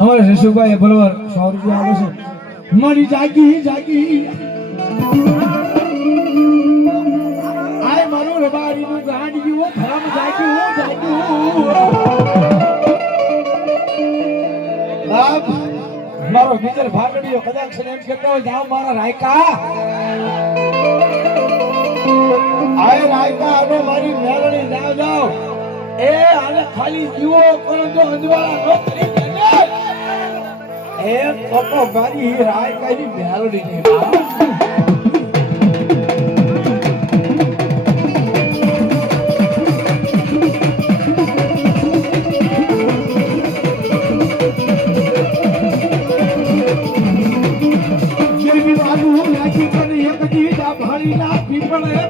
અમારે શિશુભાઈ બરોબર સો રૂપિયા આવે છે. મારી જાગી જાગી. આય મારું રબારીનું ગાંડિયું ફરમ જાગ્યું જાગ્યું બાપ મારો બીજર ભાગડીયો કદાચ એમ કહેતા હોય જાઓ મારા રાયકા. આય રાયકા આનો મારી મેળણી જાઓ જાઓ. એ આને ખાલી જીવો કરો તો અંજવાળા નો કરી દેને એ તો ગાડી રાય. જેવી કરી એક દીધા ભાળીના ના પીપળે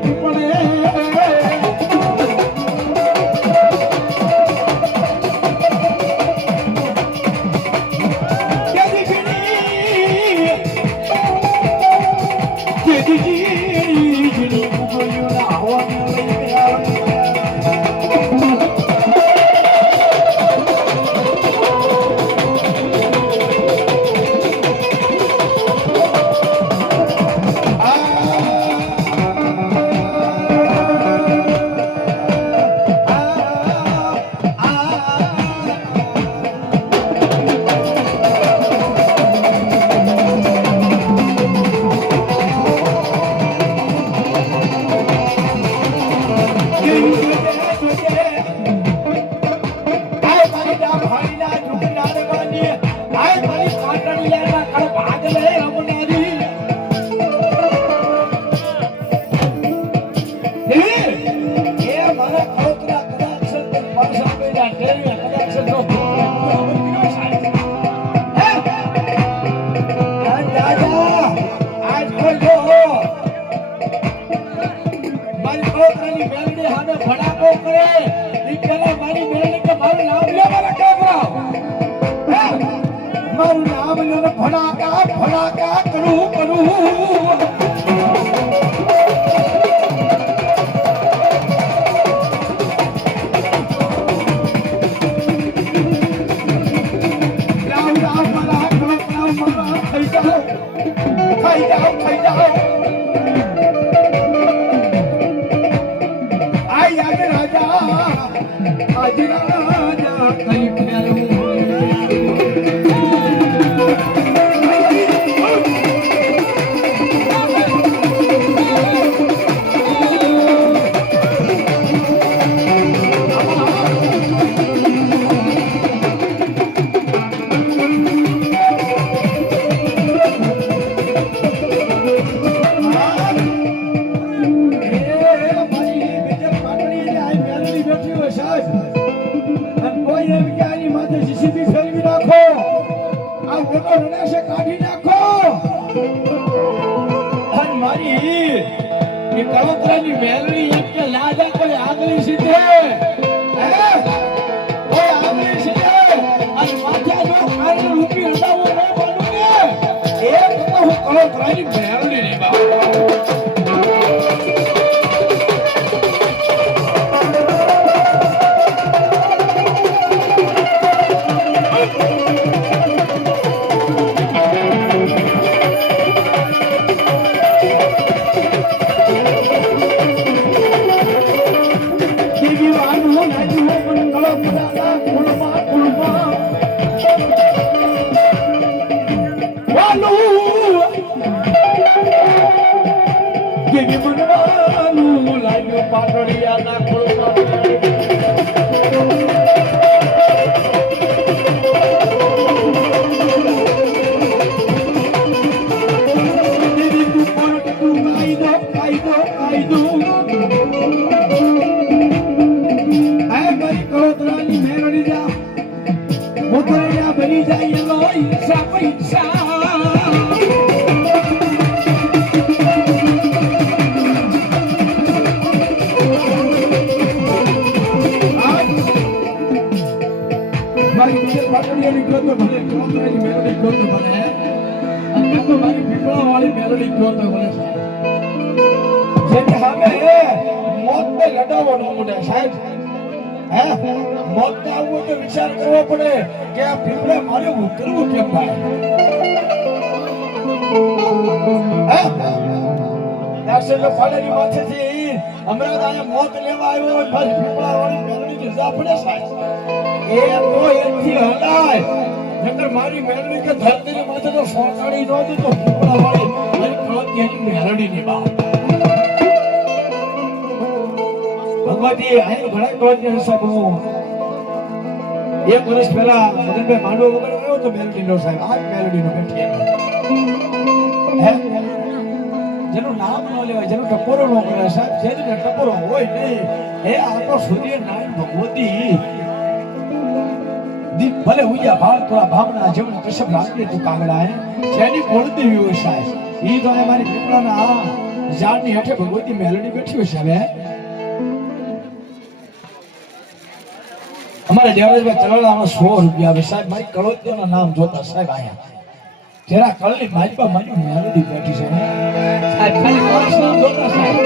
સામે ભડાકો કરે મારી મારું નામ લે મારા કાકરા કરું કરું. કાઢી નાખો. અને મારી, એ કવતરાની મેલડી એક કે લાજા કોઈ આગલી સીધે. હે? કોઈ કે વિમગવાનું લાગ્યું પાટળિયા ના ખોળ પૈસા પૈસા કહો તો ભલે સાહેબ. હે, મોતને આવવું તો વિચાર કરવો પડે કે આ પીપળે મારે ઉતરવું કેમ દાસે જો ફાડેલી હમણાં તો અહીંયા મોત લેવા આવ્યો હોય મારી પીપળાવાળી મેલડી જજા પડે, સાહેબ. મેલડી ન એક વર્ષ પહેલા મગનભાઈ માંડવો વગર તો મેલડીનો સાહેબ આ મેલડી નો જેનું નામ ન લેવાય જેનું ટપોરો ન કરે સાહેબ જે ટપોરો હોય નહીં એ આ તો સૂર્ય નારાયણ ભગવતી ભલે ઉયા ભાવ, થોડા ભાવના જેવણ કશ્યપ લાગે તું કાગડા, હે? જેની કોળતી સાહેબ. ઈ તો મારી પીપળાના આ ઝાડની હેઠે ભગવતી મેલડી બેઠી હોય સાહેબ, હે? અમારે દેવરાજભાઈ તળાવડામાં સો રૂપિયા આવે. સાહેબ, મારી કળોતીઓના નામ જોતા સાહેબ અહીંયા જરા કળની માજપા મારી મેલડી બેઠી છે સાહેબ, ખાલી પાંચ નામ જોતા સાહેબ.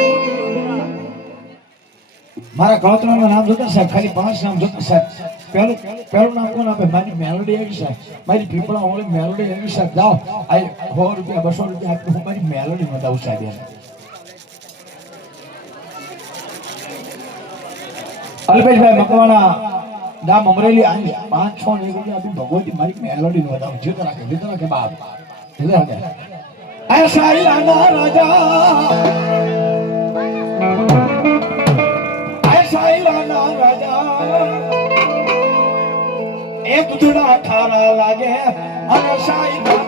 મારા કળોતરાના નામ જોતા સાહેબ, ખાલી પાંચ નામ જોતા સાહેબ. પહેલું પહેલું નામ કોણ આપે? મારી મેલોડી આવી સાહેબ. મારી પીપળા ઓળી મેલોડી આવી સાહેબ. જાઓ. આ સો રૂપિયા, બસો રૂપિયા આપી હું મારી મેલોડી બતાવું સાહેબ. અલ્પેશભાઈ, મકવાણા. ગામ અમરેલી આવી પાંચ, છ ને એક આપી ભગવતી મારી મેલોડી નું બતાવું. જીત રાખે જીત રાખે બાપ. જીત રાખે. રાજા. એ દૂધના ખારા લાગે અને રાજા